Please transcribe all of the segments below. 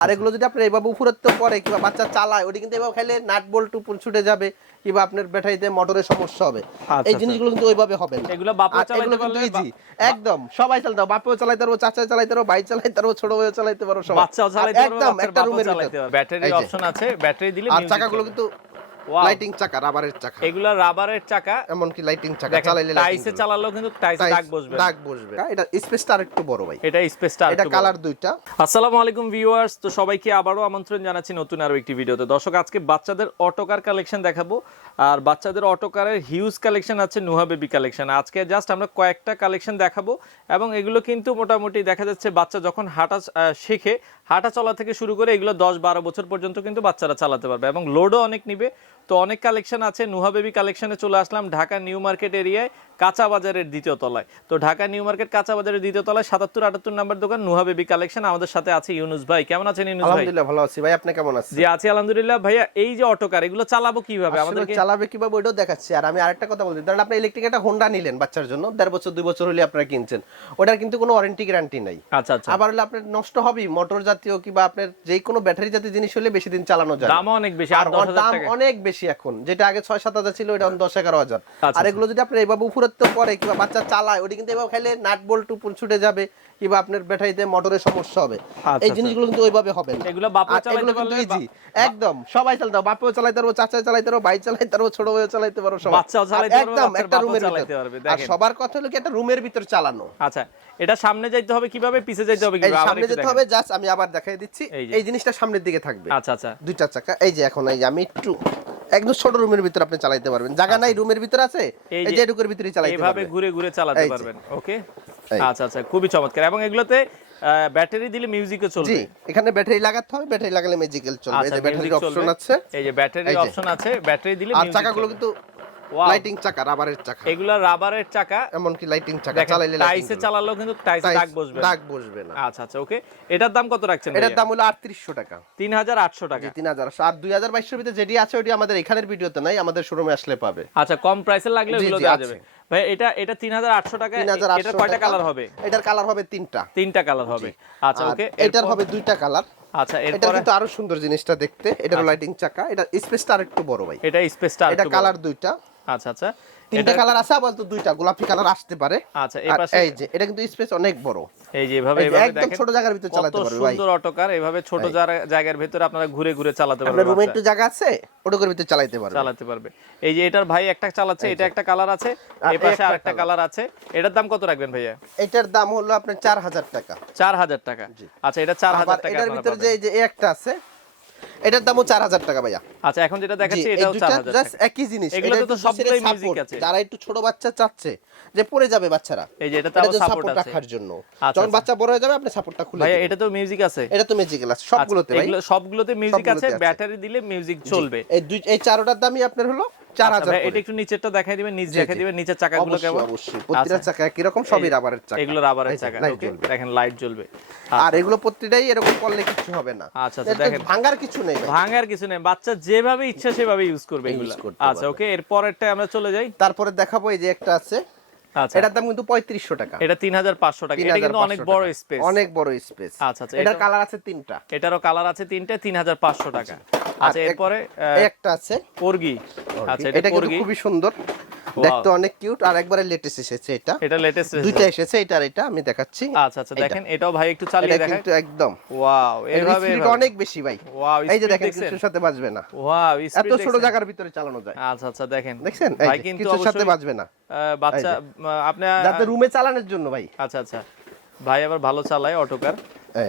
আর এগুলো যদি আপনার এইভাবে উপরত্ব পরে কিংবা বাচ্চা চালায় ওটি কিন্তু এভাবে খেলে নাট বোল্ট উপর ছুটে যাবে কিংবা আপনার ব্যাটারিতে মোটরের সমস্যা হবে। আচ্ছা, এই আচ্ছা। জিনিসগুলো কিন্তু ওইভাবে হবে না। এগুলো এগুলো কিন্তু ইজি একদম সবাই চালাতে পারব বাপও চালাইতে পারব চাচা চালাইতে পারব ভাই চালাইতে পারব ছোট ভাইও চালাইতে পারো সবাই। বাচ্চাও চালাইতে পারবে একদম একটা রুমের ভিতর। ব্যাটারি অপশন আছে ব্যাটারি দিলে আর চাকাগুলো কিন্তু. লাইটিং চাকা রাবারের চাকা। এগুলা রাবারের চাকা। এমনকি লাইটিং চাকা চালাইলে টাইসে চালালেও কিন্তু টাইসে দাগ বসবে। দাগ বসবে। এটা স্পেসটা আরেকটু বড় ভাই। এটা স্পেসটা এটা কালার দুইটা। আসসালামু আলাইকুম ভিউয়ার্স তো সবাইকে আবারও আমন্ত্রণ জানাচ্ছি নতুন আরও একটি ভিডিওতে। দর্শক আজকে বাচ্চাদের অটোকার কালেকশন দেখাবো। আর বাচ্চাদের অটোকারের হিউজ কালেকশন আছে নুহা বেবি কালেকশন আজকে জাস্ট আমরা কয়েকটা কালেকশন দেখাবো এবং এগুলো কিন্তু মোটামুটি দেখা যাচ্ছে বাচ্চা যখন হাঁটা শেখে হাঁটা চলা থেকে শুরু করে এগুলো দশ বারো বছর পর্যন্ত কিন্তু বাচ্চারা চালাতে পারবে এবং লোডও অনেক নিবে। তো অনেক কালেকশন আছে। নুহা বেবি কালেকশনে চলে আসলাম ঢাকা নিউ মার্কেট এরিয়ায় কাঁচা বাজারের দ্বিতীয় তলায়। তো ঢাকা নিউ মার্কেট কাঁচা বাজারের দ্বিতীয় তলায় সাতাত্তর আটাত্তর নাম্বার দোকান নুহা বেবি কালেকশন। আমাদের সাথে আছে ইউনুস ভাই। কেমন আছেন ইউনুস ভাই? আলহামদুলিল্লাহ ভালো আছি। ভাই আপনি কেমন আছেন? জি আছি আলহামদুলিল্লাহ। ভাইয়া এই যে অটোকার এগুলো চালাবো কীভাবে? আসলে আমাদেরকে চালাবে কীভাবে ওইটাও দেখাচ্ছি। আর আমি আরেকটা কথা বলছি ধরেন আপনি ইলেকট্রিক একটা হোন্ডা নিলেন বাচ্চার জন্য দেড় বছর দুই বছর হলে আপনারা কিনছেন। ওটার কিন্তু কোনো ওয়ারেন্টি গ্যারান্টি নাই। আচ্ছা আচ্ছা। আবার হলে আপনার নষ্ট হবেই মোটর জাতীয় কিংবা আপনার যে কোনো ব্যাটারি জাতীয় জিনিস হলে বেশি দিন চালানো যায় দাম অনেক বেশি আর দাম অনেক বেশি। এখন। যেটা আগে ছয় সাত হাজার ছিল ওটা এখন দশ এগারো হাজার। আচ্ছা, আর এগুলো যদি আপনি এইভাবে উপরত্ব পরে কিংবা বাচ্চা চালায় ওটা কিন্তু এভাবে খেলে নাট বল্টু ছুটে যাবে। কিংবা আপনার ব্যাটারিতে মোটরের সমস্যা হবে। আচ্ছা, এই আচ্ছা। জিনিসগুলো কিন্তু ওইভাবে হবে না। এগুলো পারলে ইজি একদম। সবাই চালাতে পারব পারব চাচা পারব ভাই পারব ছোট ভাইও চালাইতে পারব সবাই। পারবে, একদম একটা রুমের পারবে, আর সবার কথা হলো কি একটা রুমের ভিতর চালানো। আচ্ছা এটা সামনে যাইতে হবে কীভাবে পিছে যাইতে হবে কীভাবে? সামনে যেতে হবে জাস্ট আমি আবার দেখাই দিচ্ছি। এই জিনিসটা সামনের দিকে থাকবে। আচ্ছা আচ্ছা। দুইটা চাকা। এই যে এখন এই যে আমি একটু একদম ছোট রুমের ভিতর আপনি চালাইতে পারবেন। জায়গা নাই রুমের ভিতর আছে? এই যে- এটুকুর ভিতরেই চালাইতে এইভাবে ঘুরে ঘুরে চালাতে পারবেন। ওকে। আচ্ছা আচ্ছা খুবই চমৎকার। এবং এগুলোতে ব্যাটারি দিলে মিউজিকও চলবে। এখানে ব্যাটারি লাগাতে হবে ব্যাটারি লাগালে ম্যাজিক্যাল চলবে। এই আচ্ছা যে ব্যাটারির অপশন আছে। এই যে ব্যাটারির অপশন আছে ব্যাটারি দিলে আর চাকাগুলো কিন্তু লাইটিং চাকা রাবারের চাকা। এগুলা রাবারের চাকা। এমনকি লাইটিং চাকা চালাইলে টাইসে চালালেও কিন্তু টাইসে দাগ বসবে দাগ বসবে না। আচ্ছা আচ্ছা ওকে এটার দাম কত রাখছেন এটার দাম হলো আটত্রিশশো টাকা। তিন হাজার আটশো টাকা। তিন হাজার আর দুই হাজার বাইশের ভিতরে যেটি আছে ওটি আমাদের এখানের ভিডিওতে নাই আমাদের শোরুমে আসলে পাবে। আচ্ছা কম প্রাইসে লাগলে ওগুলো দেওয়া যাবে। ভাই এটা এটা তিন হাজার আটশো টাকা এটা কয়টা কালার হবে? এটার কালার হবে তিনটা। তিনটা কালার হবে। আচ্ছা ওকে এটার হবে দুইটা কালার আচ্ছা এটা কিন্তু আরও সুন্দর জিনিসটা দেখতে। এটা লাইটিং চাকা। এটা স্পেসটা আরেকটু বড় ভাই। এটা স্পেসটা এটা কালার দুইটা। আচ্ছা আচ্ছা। তিনটা কালার আছে আবার তো দুইটা। গোলাপি কালার আসতে পারে। আচ্ছা এই পাশে এই যে এটা কিন্তু স্পেস অনেক বড়। এই যে এভাবে এভাবে একদম ছোট জায়গার ভিতর চালাতে পারবে ভাই। সুন্দর অটোকার এভাবে ছোট জায়গার ভিতরে আপনারা ঘুরে ঘুরে চালাতে আপনার পারবেন রুমে একটু জায়গা আছে ওটুকুর ভিতর চালাতে পারবে। চালাতে পারবে। এই যে এটার ভাই একটা চালাচ্ছে এটা একটা কালার আছে এই পাশে আরেকটা কালার আছে। এটার দাম কত রাখবেন ভাইয়া? এটার দাম হলো আপনার চার হাজার টাকা। চার হাজার টাকা। আচ্ছা এটা চার আবার হাজার টাকা এটার আপনারা ভিতরে যে এই যে একটা আছে এটার দামও চার হাজার টাকা ভাইয়া। আচ্ছা এখন যেটা দেখাচ্ছি এটাও দুইটা চার হাজার জাস্ট একই জিনিস এগুলোতে তো সবগুলোই মিউজিক আছে। যারা একটু ছোট বাচ্চা চাচ্ছে যে পড়ে যাবে বাচ্চারা। এই যে এটা তো সাপোর্ট রাখার জন্য। আচ্ছা, যখন আচ্ছা। বাচ্চা বড় হয়ে যাবে আপনি সাপোর্টটা খুলে ভাইয়া এটা তো মিউজিক আছে। এটা তো মিউজিক আছে সবগুলোতে আচ্ছা, ভাই। এগুলো সবগুলোতে মিউজিক আছে। ব্যাটারি দিলে মিউজিক চলবে। এই দুই এই চারটার দামই আপনার হলো চার আচ্ছা, হাজার ভাই, এটা একটু নিচেরটা দেখাই দিবেন নিচ দেখাই দিবেন নিচের চাকাগুলো কেমন? অবশ্যই। প্রতিটা আচ্ছা। চাকা একই রকম সবই রাবারের চাকা। এগুলো রাবারের চাকা ওকে দেখেন লাইট জ্বলবে। আর এগুলো প্রতিটাই এরকম করলে কিছু হবে না। আচ্ছা, আচ্ছা, দেখেন। ভাঙার কিছু নেই ভাঙার কিছু নেই। বাচ্চা যেভাবে ইচ্ছা সেভাবে ইউজ করবে এগুলো। আচ্ছা ওকে এর একটা আমরা চলে যাই। তারপরে দেখাবো এই যে একটা আছে। আচ্ছা এটার দাম কিন্তু পঁয়ত্রিশশো টাকা। এটা তিন হাজার পাঁচশো টাকা। এটা কিন্তু অনেক বড় স্পেস অনেক বড় স্পেস আচ্ছা, আচ্ছা, এটার কালার আছে তিনটা। এটারও কালার আছে তিনটে তিন হাজার পাঁচশো টাকা। আচ্ছা এরপরে একটা আছে। কর্গি আচ্ছা এটা এটা কিন্তু খুবই সুন্দর। দেখতে অনেক কিউট। আর একবারে লেটেস্ট এসেছে এটা। এটা লেটেস্ট দুইটা এসেছে এটা আর এটা আমি দেখাচ্ছি। আচ্ছা আচ্ছা দেখেন এটাও ভাই একটু চালিয়ে দেখায় কিন্তু একদম। ওয়াও অনেক বেশি ভাই। ওয়াও এই যে দেখেন কিছুর সাথে বাজবে না। ওয়াও এত ছোট জায়গার ভিতরে চালানো যায়। আচ্ছা আচ্ছা দেখেন। দেখছেন? ভাই কিন্তু কিছুর সাথে বাজবে না। বাচ্চা আপনি যাতে রুমে চালানোর জন্য ভাই। আচ্ছা আচ্ছা। ভাই আবার ভালো চালায় অটোকার।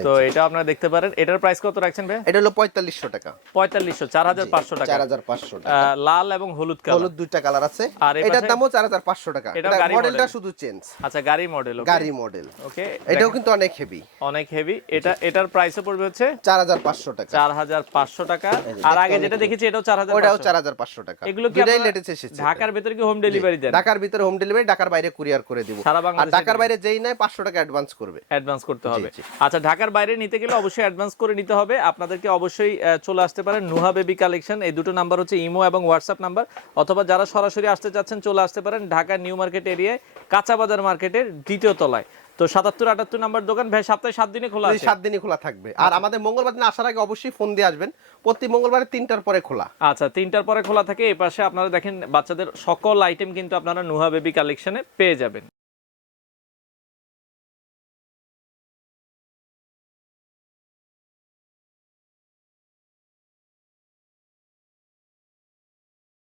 তো এটা আপনারা দেখতে পারেন। এটার প্রাইস কত রাখছেন ভাই এটা হলো পঁয়তাল্লিশশো টাকা। পঁয়তাল্লিশশো চার হাজার পাঁচশো টাকা। চার হাজার পাঁচশো টাকা। লাল এবং হলুদ কালার। হলুদ দুইটা কালার আছে। আর এটার দামও চার হাজার পাঁচশো টাকা। এটা মডেলটা শুধু চেঞ্জ আচ্ছা গাড়ি মডেল গাড়ি মডেল ওকে এটাও কিন্তু অনেক হেভি অনেক হেভি এটা এটার প্রাইসও পড়বে হচ্ছে চার হাজার পাঁচশো টাকা। চার হাজার পাঁচশো টাকা। আর আগে যেটা দেখেছি এটাও চার হাজার ওটাও চার হাজার পাঁচশো টাকা। এগুলো কি দুটাই লেটেস্ট এসেছে। ঢাকার ভেতরে কি হোম ডেলিভারি দেন? ঢাকার ভিতরে হোম ডেলিভারি ঢাকার বাইরে কুরিয়ার করে দিব। সারা আর ঢাকার বাইরে যেই নেয় পাঁচশো টাকা অ্যাডভান্স করবে। অ্যাডভান্স করতে হবে। আচ্ছা ঢাকার বাইরে নিতে গেলে অবশ্যই অ্যাডভান্স করে নিতে হবে। আপনাদেরকে অবশ্যই চলে আসতে পারেন নুহা বেবি কালেকশন এই দুটো নাম্বার হচ্ছে ইমো এবং হোয়াটসঅ্যাপ নাম্বার অথবা যারা সরাসরি আসতে চাচ্ছেন চলে আসতে পারেন ঢাকা নিউ মার্কেট এরিয়ায় কাঁচা বাজার মার্কেটের দ্বিতীয় তলায়। তো সাতাত্তর আটাত্তর নাম্বার দোকান। ভাই সপ্তাহে সাত দিনে খোলা সাত দিনই খোলা থাকবে। আর আমাদের মঙ্গলবার দিন আসার আগে অবশ্যই ফোন দিয়ে আসবেন। প্রতি মঙ্গলবারে তিনটার পরে খোলা। আচ্ছা তিনটার পরে খোলা থাকে। এই পাশে আপনারা দেখেন বাচ্চাদের সকল আইটেম কিন্তু আপনারা নুহা বেবি কালেকশনে পেয়ে যাবেন।